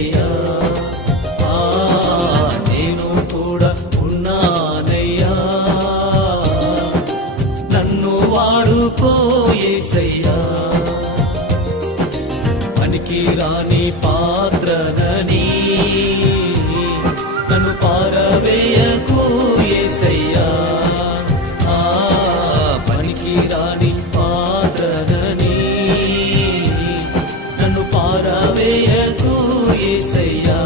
యేసయ్యా. నేను కూడా ఉన్నానయ్యా, నన్ను వాడుకో యేసయ్యా. పనికి రాని పాత్రనని నన్ను పారవేయకు యేసయ్యా. పనికి రాని పాత్రనని నన్ను పారవేయకు యేసయ్యా.